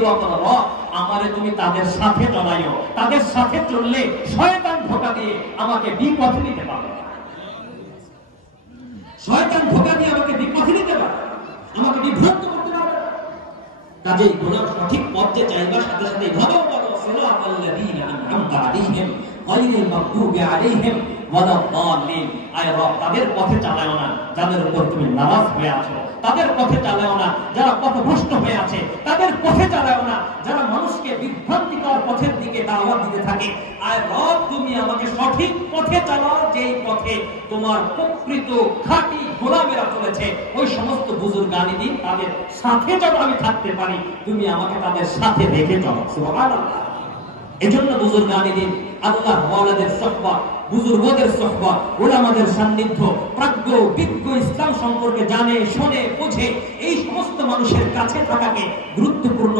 দোয়া করো, রব আমারে তুমি তাদের সাথে চলাইও, তাদের সাথে চললে শয়তান ধোঁকা দিয়ে আমাকে বিপথে নিতে পারবে, শয়তান ধোঁকা দিয়ে আমাকে বিপথে নিতে পারবে, আমাকে বিভ্রান্ত করতে পারবে। কাজেই গুনার সঠিক পথে চাইবার সাথে সাথে এভাবেও বলো, সিরাতাল্লাযীনা আন'আমতা আলাইহিম গায়রিল মাগদুবি আলাইহিম ওয়ালাদ-দাল্লিন। আয় রব তাদের পথে চালাও না যাদের উপর তুমি নারাজ হয়ে আছো, তাদের পথে চালাও না যারা পথভ্রষ্ট হয়ে আছে, তাদের পথে চালাও না যারা মানুষকে বিভ্রান্তিকর পথের দিকে দাওয়াত দিতে থাকে। আয় রব তুমি আমাকে সঠিক পথে চালাও, যেই পথে তোমার প্রকৃত খাঁটি গোলামেরা চলেছে, ওই সমস্ত বুজুর্গানিদিন তাদের সাথে যেন আমি থাকতে পারি, তুমি আমাকে তাদের সাথে রেখে চলো। সুবহানাল্লাহ। এজন্য বুজুর্গানিদিন আল্লাহ ওয়ালাদের সুহবত, বুজুর্গদের সুহবত, উলামাদের সান্নিধ্য, প্রাজ্ঞ বিজ্ঞ ইসলাম সম্পর্কে জানে শোনে বোঝে এই সমস্ত মানুষের কাছে থাকাকে গুরুত্বপূর্ণ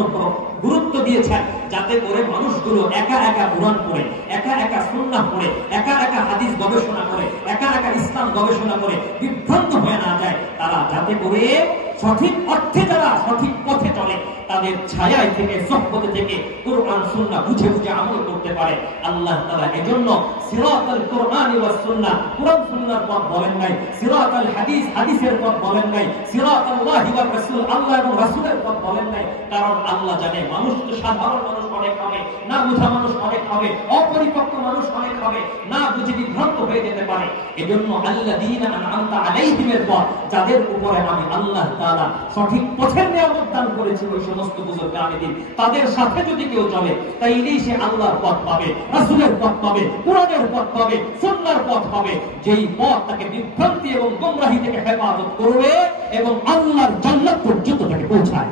গুরুত্ব দিয়েছেন, যাতে করে মানুষগুলো একা একা কোরআন পড়ে, একা একা সুন্নাহ পড়ে, একা একা হাদিস গবেষণা করে, একা একা ইসলাম গবেষণা করে বিভ্রান্ত হয়ে না যায়। তারা যাতে করে সঠিক অর্থে যারা সঠিক পথে চলে, তাদের ছায়ায় থেকে সুহবতে থেকে কোরআন সুন্নাহ বুঝে বুঝে আমল করতে পারে। আল্লাহ তাআলা এজন্য সিরাতাল কোরআন ওয়াস সুন্নাহ, কোরআন সুন্নাহর পথ বলেন নাই, সিরাতাল হাদিস হাদিসের পথ বলেন নাই, সিরাতাল্লাহি ওয়া রাসূল আল্লাহ এবং রাসূলের পথ বলেন নাই। কারণ আল্লাহ জানে মানুষ তো সাধারণ মানুষ অনেক হবে, না বুঝা মানুষ অনেক হবে, অপরিপক্ক মানুষ অনেক হবে, না বুঝে বিভ্রান্ত হয়ে যেতে পারে। এজন্য আল্লাযীনা আন'আমতা আলাইহিমের পথ, যাদের উপরে আমি আল্লাহ তাআলা সঠিক পথের নিয়ামত দান করেছি, ওই সমস্ত বুজুর্গানিদিন তাদের সাথে যদি কেউ চলে, তাইলেই সে আল্লাহর পথ পাবে, রাসূলের পথ পাবে, কোরআনের পথ পাবে, সুন্নাহর পথ পাবে, যেই পথ তাকে বিভ্রান্তি এবং গোমরাহি থেকে হেফাজত করবে এবং আল্লাহর জান্নাত পর্যন্ত তাকে পৌঁছায়।